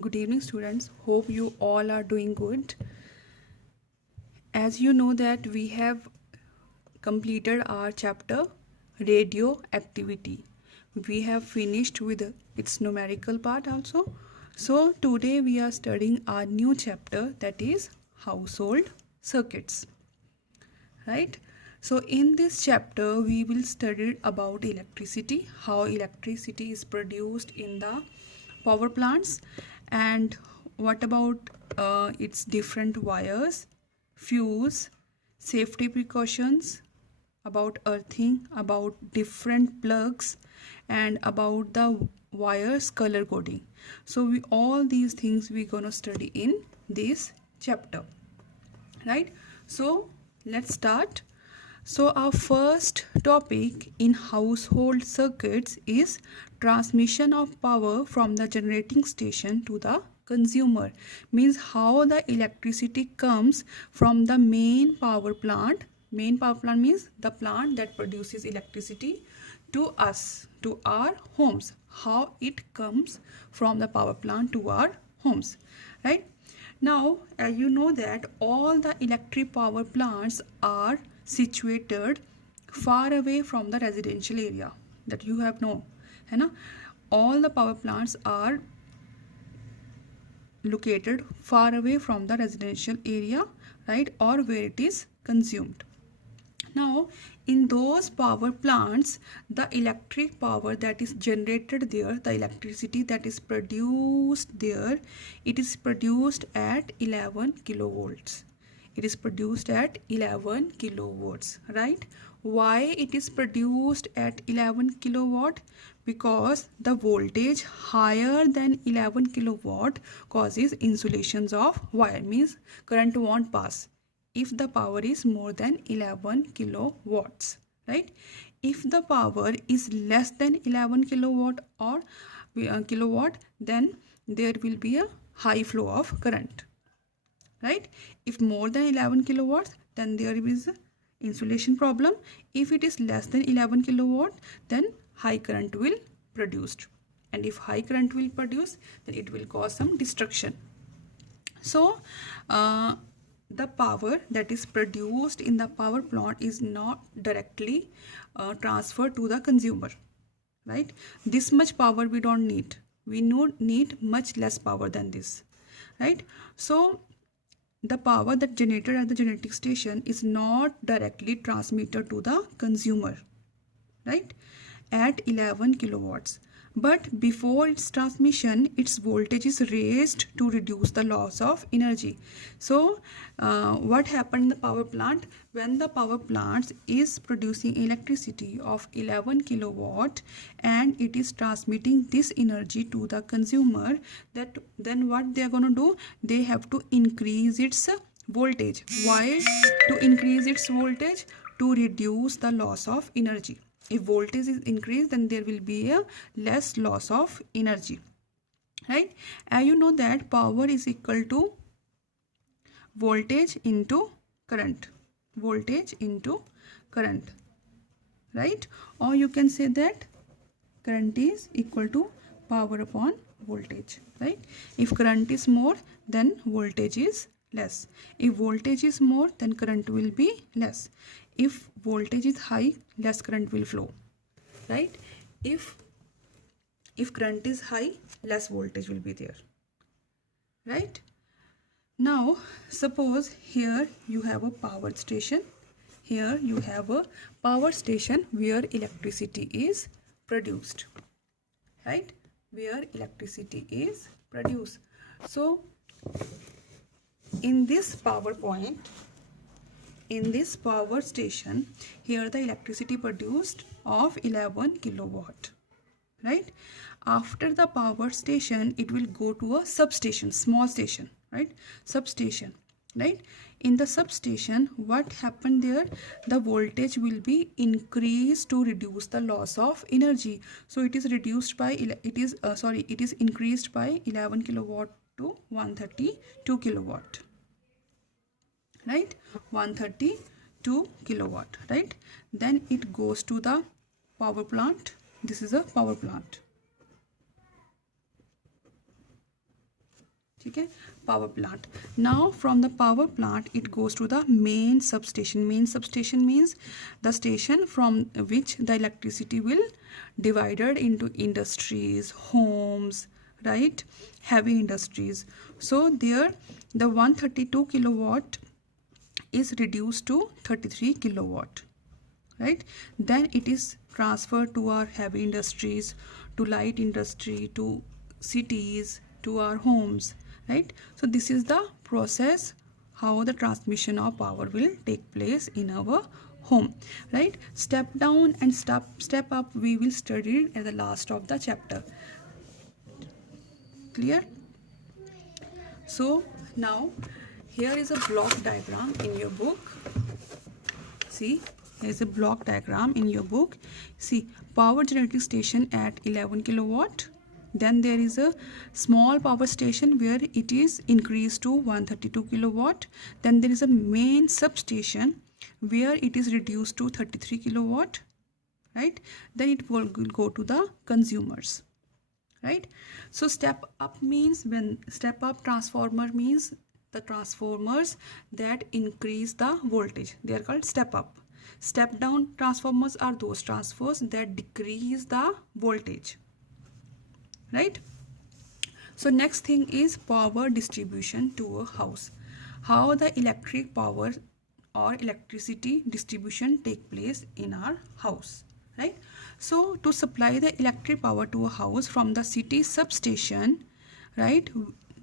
Good evening, students. Hope you all are doing good. As you know that we have completed our chapter radioactivity. We have finished with its numerical part also. So today we are studying our new chapter, that is household circuits. Right? So in this chapter we will study about electricity, how electricity is produced in the power plants, and what about its different wires, fuse, safety precautions, about earthing, about different plugs, and about the wires color coding. So all these things we're gonna study in this chapter, right? So let's start. So our first topic in household circuits is transmission of power from the generating station to the consumer. Means how the electricity comes from the main power plant. Main power plant means the plant that produces electricity to us, to our homes. How it comes from the power plant to our homes, right? Now, you know that all the electric power plants are situated far away from the residential area, that you have known, है ना? All the power plants are located far away from the residential area, right, or where it is consumed. Now, in those power plants, the electric power that is generated there, the electricity that is produced there, it is produced at 11 kilovolts. It is produced at 11 kilovolts, right? Why it is produced at 11 kilowatt? Because the voltage higher than 11 kilowatt causes insulations of wire, means current won't pass if the power is more than 11 kilowatts, right? If the power is less than 11 kilowatt or kilowatt, then there will be a high flow of current, right? If more than 11 kilowatts, then there is a insulation problem. If it is less than 11 kilowatt, then high current will produced, and if high current will produce, then it will cause some destruction. So the power that is produced in the power plant is not directly transferred to the consumer, right? This much power we don't need. We need much less power than this, right? So the power that generated at the generating station is not directly transmitted to the consumer, right, at 11 kilowatts. But before its transmission, its voltage is raised to reduce the loss of energy. So what happened in the power plant? When the power plant is producing electricity of 11 kilowatt and it is transmitting this energy to the consumer, that then what they are going to do? They have to increase its voltage. Why to increase its voltage? To reduce the loss of energy. If voltage is increased, then there will be a less loss of energy, right? And you know that power is equal to voltage into current. Voltage into current, right? Or you can say that current is equal to power upon voltage, right? If current is more, then voltage is less. If voltage is more, then current will be less. If voltage is high, less current will flow, right? If current is high, less voltage will be there, right? Now suppose here you have a power station. Here you have a power station where electricity is produced, right? Where electricity is produced. So in this power point, in this power station, here the electricity produced of 11 kilowatt, right? After the power station, it will go to a substation, small station, right? Substation, right? In the substation, what happened there? The voltage will be increased to reduce the loss of energy. So it is reduced by it is increased by 11 kilowatt to 132 kilowatt, right? 132 kilowatt, right? Then it goes to the power plant. This is a power plant, ठीक है, power plant. Now from the power plant it goes to the main substation. Main substation means the station from which the electricity will divided into industries, homes, right, heavy industries. So there the 132 kilowatt is reduced to 33 kilowatt, right. Then it is transferred to our heavy industries, to light industry, to cities, to our homes, right. So this is the process how the transmission of power will take place in our home, right. Step down and step up we will study at the last of the chapter. Clear? So now here is a block diagram in your book. See, here is a block diagram in your book. See, power generating station at 11 kilowatt. Then there is a small power station where it is increased to 132 kilowatt. Then there is a main substation where it is reduced to 33 kilowatt, right. Then it will go to the consumers, right. So step up means, when step up transformer means the transformers that increase the voltage, they are called step up. Step down transformers are those transformers that decrease the voltage, right. So next thing is power distribution to a house. How the electric power or electricity distribution take place in our house, right. So to supply the electric power to a house from the city substation, right,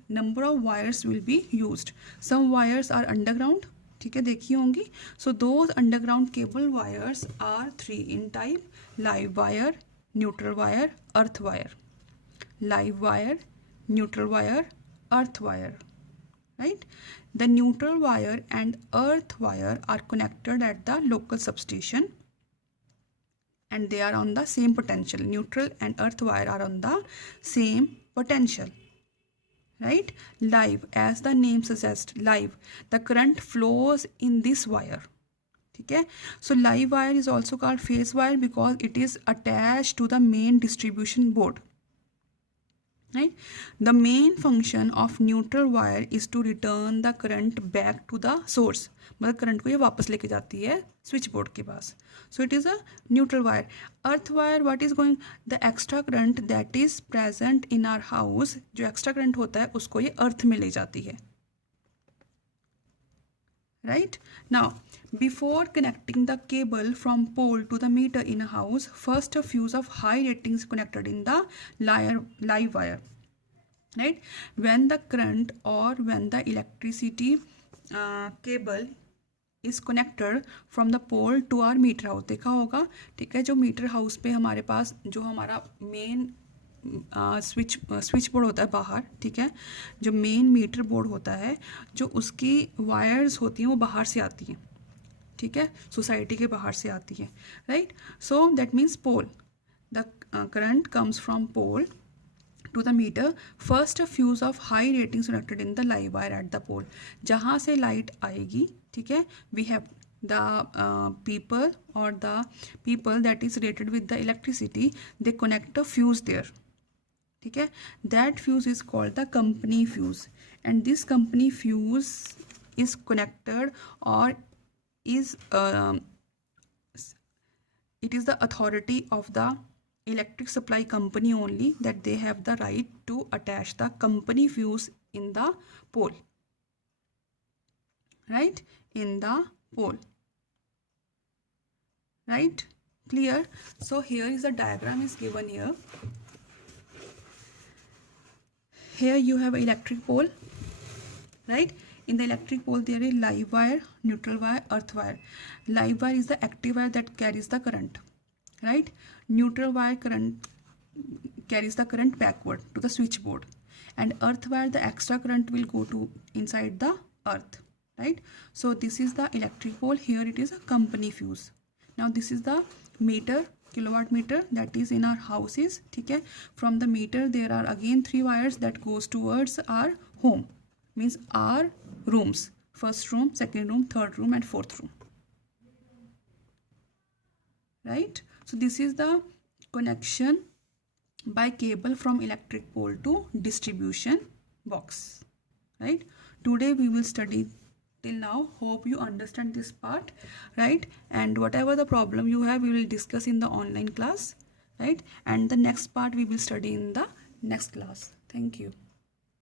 number of wires will be used. Some wires are underground, ठीक है, देखी होंगी. So those underground cable wires are 3 in type: live wire, neutral wire, earth wire. Live wire, neutral wire, earth wire, right. The neutral wire and earth wire are connected at the local substation and they are on the same potential. Neutral and earth wire are on the same potential, right. Live, as the name suggests, live, the current flows in this wire, ठीक है. So live wire is also called phase wire because it is attached to the main distribution board, right. The main function of neutral wire is to return the current back to the source. मतलब current को ये वापस लेके जाती है switch board के पास. So it is a neutral wire. Earth wire, what is going, the extra current that is present in our house, जो extra current होता है उसको ये अर्थ में ले जाती है, right. Now before connecting the cable from pole to the meter in a house, first a fuse of high ratings connected in the live wire, right. When the current or when the electricity cable is connected from the pole to our meter house, देखा होगा, ठीक है. जो metre house पे हमारे पास जो हमारा main switch board होता है बाहर, ठीक है, जो मेन मीटर बोर्ड होता है, जो उसकी वायर्स होती हैं वो बाहर से आती हैं, ठीक है, सोसाइटी के बाहर से आती है, right. So that means pole, the current comes from pole to the meter. First a fuse of high ratings connected in the live wire at the pole. जहाँ से लाइट आएगी, ठीक है, we have the people or the people that is rated with the electricity, they connect a fuse there, ठीक है. That fuse is called the company fuse and this company fuse is connected or is it is the authority of the electric supply company only that they have the right to attach the company fuse in the pole, right, in the pole, right. Clear? So here is the diagram is given here. Here you have electric pole, right. In the electric pole there is live wire, neutral wire, earth wire. Live wire is the active wire that carries the current, right. Neutral wire current carries the current backward to the switchboard and earth wire, the extra current will go to inside the earth, right. So this is the electric pole. Here it is a company fuse. Now this is the meter, kilowatt meter that is in our houses, ठीक है. From the meter there are again 3 wires that goes towards our home, means our rooms, first room, second room, third room and fourth room, right. So this is the connection by cable from electric pole to distribution box. right? Today we will study till now. Hope you understand this part, right? And whatever the problem you have, we will discuss in the online class, right? And the next part we will study in the next class. Thank you.